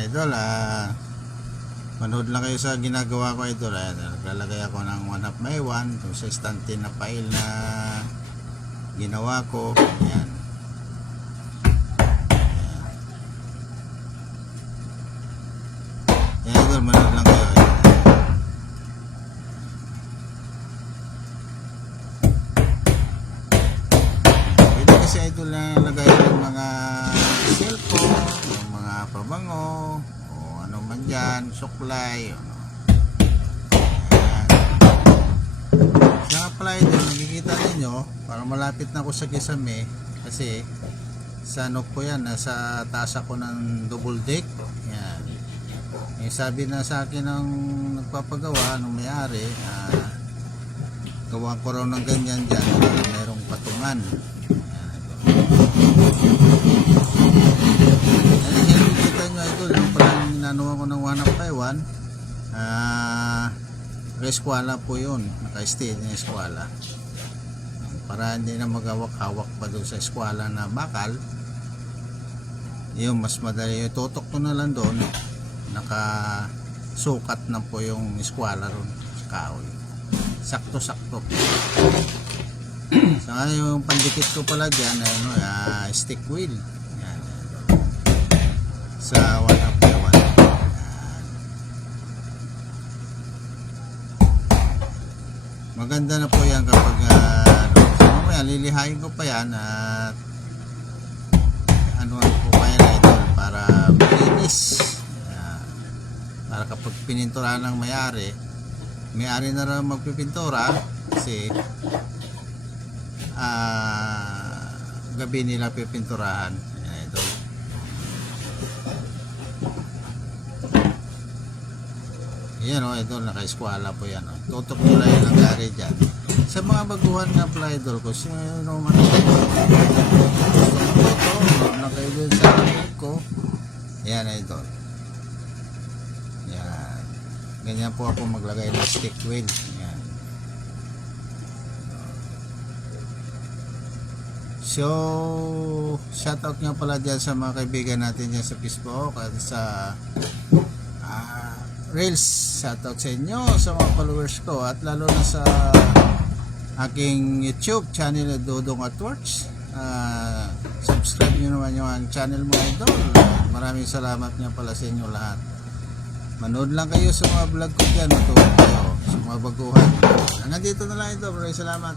Ayan idol, manood lang kayo sa ginagawa ko idol. Ayan, naglalagay ako ng 1/2x1 kung sa stantin na file na ginawa ko. Ayan. Ayan idol, manood lang kayo. Pwede kasi idol na lagay ng mga cellphone, yung mga pabango, ano man dyan, suklay, ano. Ayan. Kaya pala ito, nakikita ninyo, para malapit na ako sa Kisame, kasi sa ano po yan, nasa taas ako ng double deck. Ayan. Sabi na sa akin ng nagpapagawa, nung may-ari, gawa ko raw ng ganyan dyan, merong patungan. Nanuha ko ng 1/1 eskwala po yun, naka-stay na eskwala para hindi na magawak-hawak pa doon sa eskwala na bakal. Yung mas madali, tutok ko na lang doon, nakasukat na po yung eskwala ron sa kahoy, sakto-sakto. Saka yung pandikit ko pala dyan, stick wheel. Yan. Sa 1/1. Maganda na po yan kapag mamaya lilihain ko pa yan at ano po pa yan idol para malinis. Para kapag pininturahan ng may-ari na rin magpipintura kasi gabi nila pipinturahan. Yan idol. Yan o idol, naka-eskwala po yan o. Tutok nyo lang yung nangyari dyan. Sa mga baguhan nga pala idol ko, sino man gusto na kayo dun sa live ko. Yan idol. Yan. Ganyan po ako maglagay ng stick wheel. Yan. So, shoutout nga pala dyan sa mga kaibigan natin dyan sa Facebook at sa Reels. Shoutout sa inyo, sa mga followers ko, at lalo na sa aking YouTube channel Dodong Artworks. Subscribe nyo naman yung channel mo idol. Maraming salamat nga pala sa inyo lahat. Manood lang kayo sa mga vlog ko dyan, matuwa kayo sa mga baguhan. Nandito na lang ito, maraming salamat.